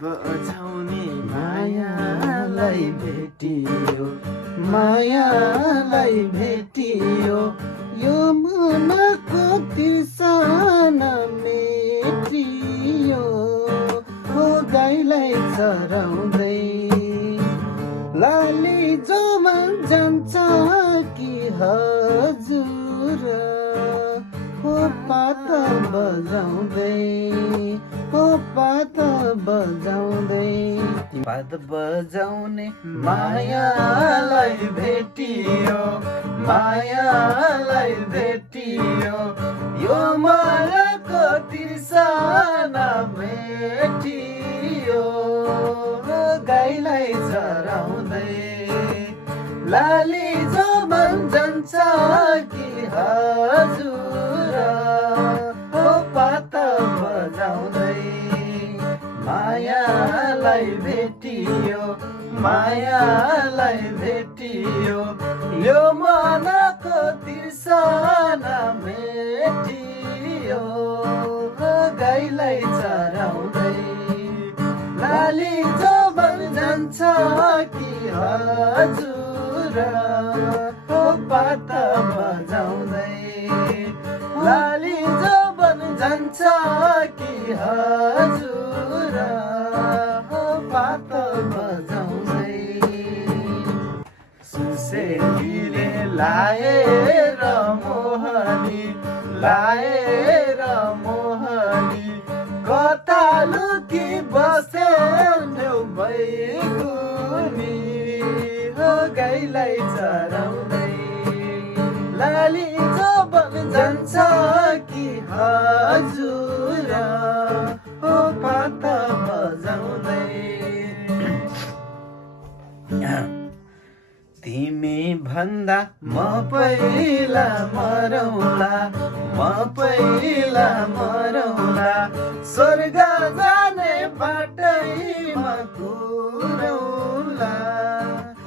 बजाउने मायालाई भेटियो, मायालाई भेटियो, यो मनको तिर्सना मेटियो। हो गाईलाई चराउँदै लाली जोमा जान्छ कि हजुर, हो पात बजाउँदै, हो पात बजाउँदै, पात बजाउने मायालाई भेटियो, मायालाई भेटियो, यो मनको तिर्सना मेटियो। गाईलाई चराउँदै लाली जोबन जान्छ कि हजुर, हो पात बजाउँदै मायालाई भेटियो, मायालाई भेटियो, यो मनको तिर्सना मेटियो। गाईलाई चराउँदै लाली जोबन जान्छ कि हजुर, हो पात बजाउँदै लाली जोबन जान्छ कि हजुर, हो पात बजाउँदै। सुसेलीले लाएर मोहनी, लाएर मोहनी, कता लुकी बसे बैगुनी। हो गाईलाई चराउँदै लाली जोबन जान्छ कि हजुर, हो पात बजाउँदै। तिमी भन्दा म पहिला मरौला, म पहिला मरौला, स्वर्ग जाने बाटैमा कुरौला।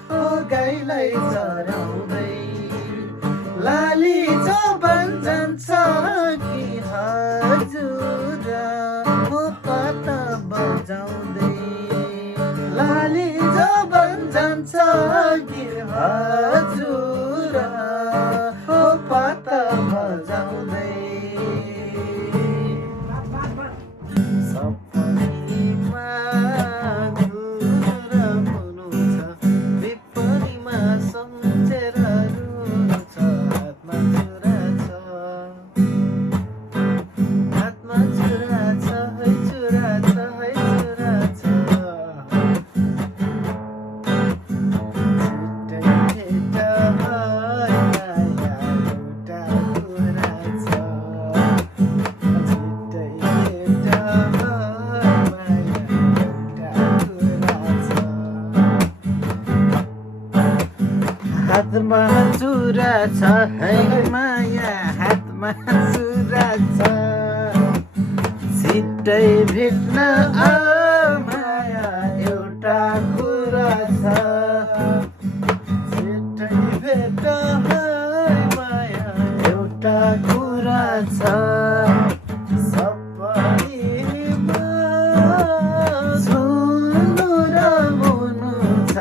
हो गाईलाई चराउँदै लाली जोबन जान्छ कि हजुर, हो पात बजाउँदै लाली जोबन जान्छ कि हजुर, हो पात बजाउँदै। सपनीमा घुरमुनु छ, विपनीमा सम्झेर रुनु छ, हातमा छुरा छ, हातमा छुरा छ, है छुरा छ, है छुरा छ। हातमा छुरा छ है माया, हातमा छुरा छ, छिट्टै भेट्न माया एउटा कुरा छ, छिट्टै भेट है माया एउटा कुरा छ। सपनीमा झुल्नु र मुनु छ,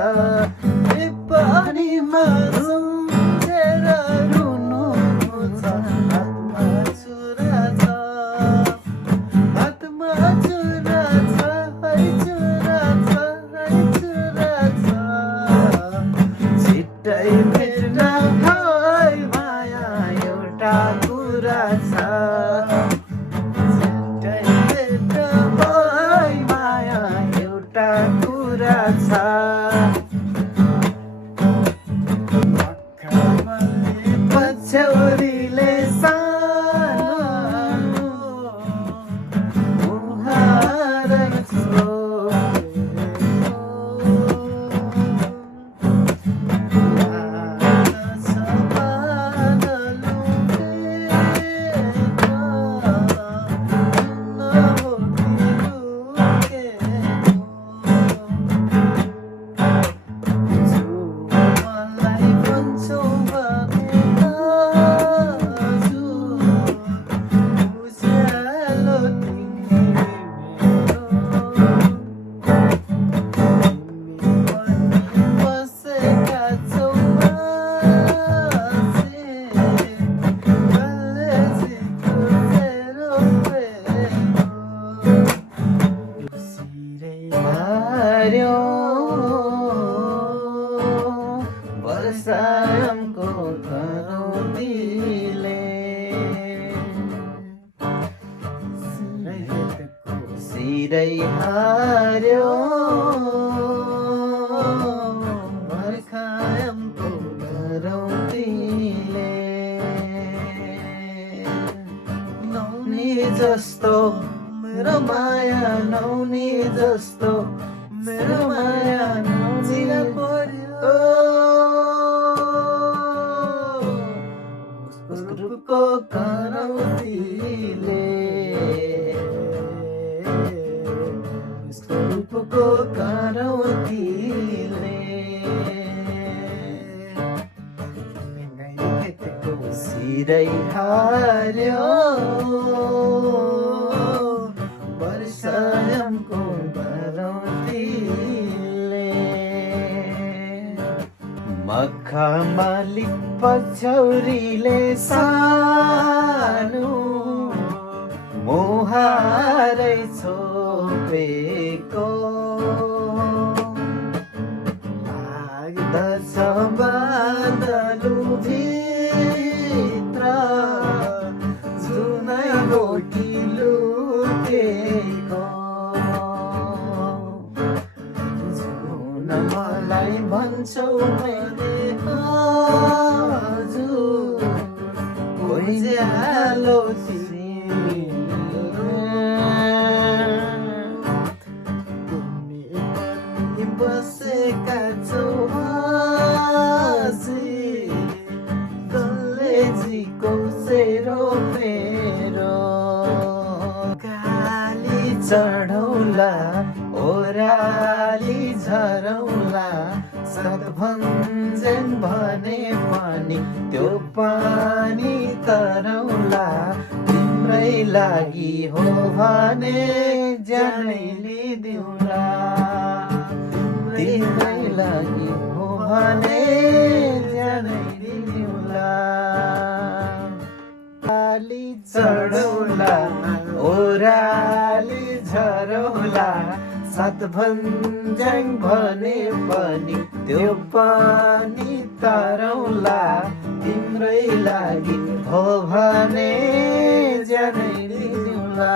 विपनीमा सम्झेर रुनु छ, हातमा छुरा छ, हातमा छुरा छ, हार्यो वर्षायामको धरतीले सिरै हार्यो बर्खायामको धरतीले नौनी जस्तो मेरो माया नौनी जस्तो मेरो माया नौनी पर्यो उसको रूपको करौतीले उसको रूपको करौतीले सिरै हार्यो वर्षायामको धरतीले मखमली पछौरीले सानो मुहारै छोपेको लाग्दछ बादलुभित्र जुनै गोटी लुकेको जुन मलाई भन्छौ मैले हजुर कोही ज्यालो बसेका छौ हाँसी कलेजीको सेरो मेरो काली चढौला ओराली झरौला सतभन्जन भने पनि त्यो पानी तरौला तिम्रै लागि हो भने ज्यानै लिदिउँला तिम्रै लागि हो भने ज्यानै लिदिउँला ओराली चढौला ओराली झरौला सातभन्ज्याङ भने पनि त्यो पानी तरौला तिम्रै लागि हो भने ज्यानै लिदिउँला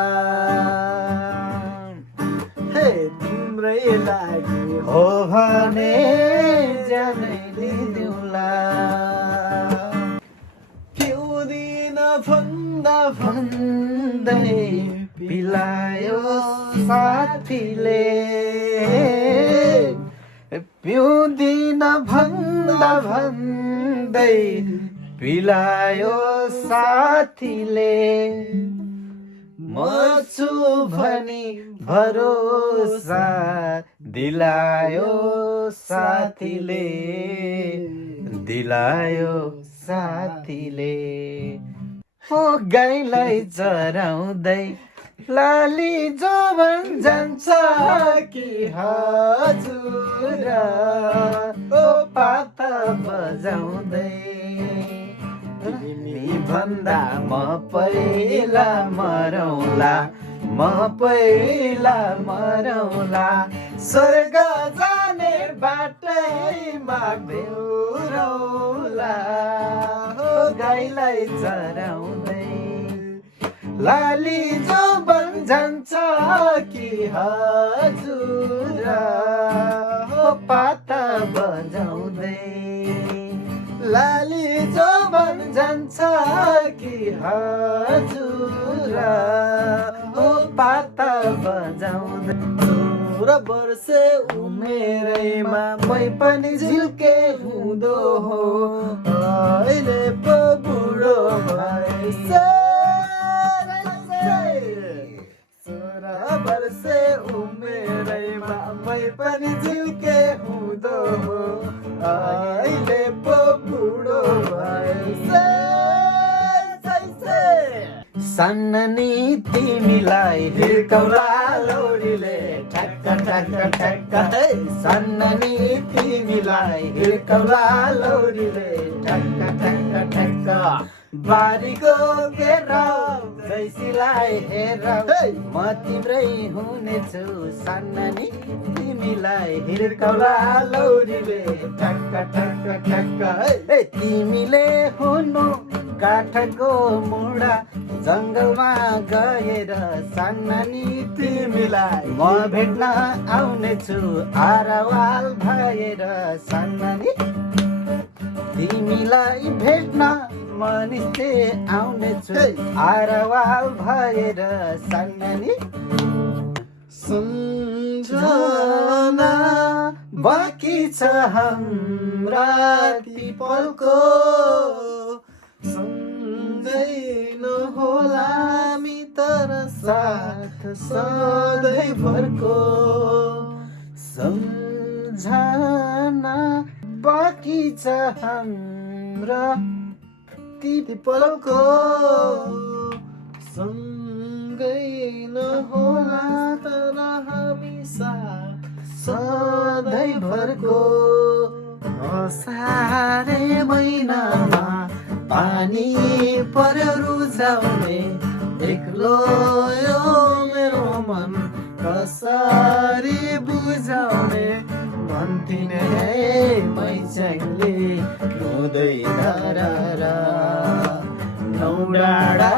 हे तिम्रै लागि हो भने ज्यानै लिदिउँला पिउँदिन भन्दा भन्दै पिलायो साथीले पिउँदिन भन्दा भन्दै पिलायो साथीले मर्छु भनी भरोसा दिलायो साथीले दिलायो साथीले हो गाईलाई चराउँदै लाली जोबन जान्छ कि हजुर ओ पाता बजाउँदै तिमी भन्दा म पहिला मरौला म पहिला मरौला स्वर्ग जाने बाटैमा बेउरौला हो गाईलाई चराउँदै लाली जोबन जान्छ कि हजुर हो पाता बजाउँदै लाली जोबन जान्छ कि हजुर हो पाता बजाउँदै र वर्षे उमेरैमा मै पनि झिल्के हुँदो हो अहिले पो बुढो भएछ वर्षे उमेरैमा मै पनि झिल्के हुँदो हो अहिले पो बुढो भएछ सान्नानी तिमीलाई हिर्काउला लौरीले ठ्याक्क ठ्याक्क ठ्याक्क है सन्नानी तिमीलाई हिर्काउला लौरीले ठ्याक्क ठ्याक्क ठ्याक्क बारीको घेरा जैसीलाई हेर म तिम्रै हुनेछु सन्नानी तिमीलाई हिर्काउला लौरीले ठ्याक्क ठ्याक्क ठ्याक्क है तिमीले हुनु काठको मुढा जङ्गलमा गएर सन्नानी तिमीलाई म भेट्न आउनेछु आरावाल भएर सन्नानी तिमीलाई भेट्न म निश्चय आउनेछु आरावाल भएर सन्नानी सम्झना बाँकी छ हाम्रा ती पलको सम्झैन होला मी तर साथ सधैँभरको सम्झना बाँकी छ हाम्रा ती पलको सँगै नहोला तर हामी साथ सधैँभरको असारे महिनामा पानी पर्यो रुचाउने एक्लो यो मेरो मन कसरी बुझाउने भन्थिने मैचाङले रुँदैन र नौडाँडा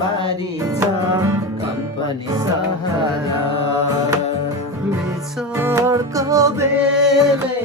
पारी छ कम्पनी सहर बिछोडको बेलै